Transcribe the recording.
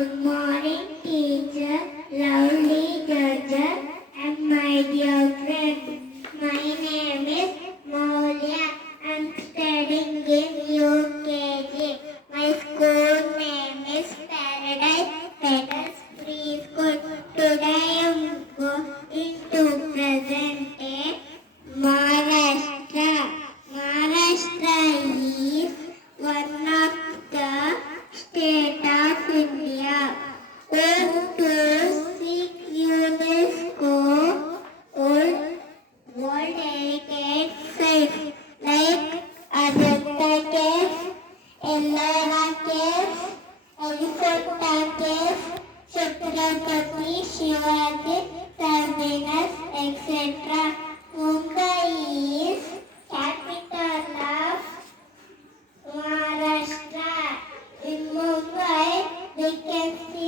Good morning, teacher, lovely judges, and my dear friends. My name is Maulia. I'm studying in UKG. My school name is Paradise Petals Preschool. Today I'm going to present a Maharashtra. Maharashtra is one of the state of India. Home to six UNESCO World Heritage Sites like Ajanta Caves, Ellora Caves, Elephanta Caves, Chhatrapati Shivaji Terminus, etc. Mumbai is capital of Maharashtra. In Mumbai, we can see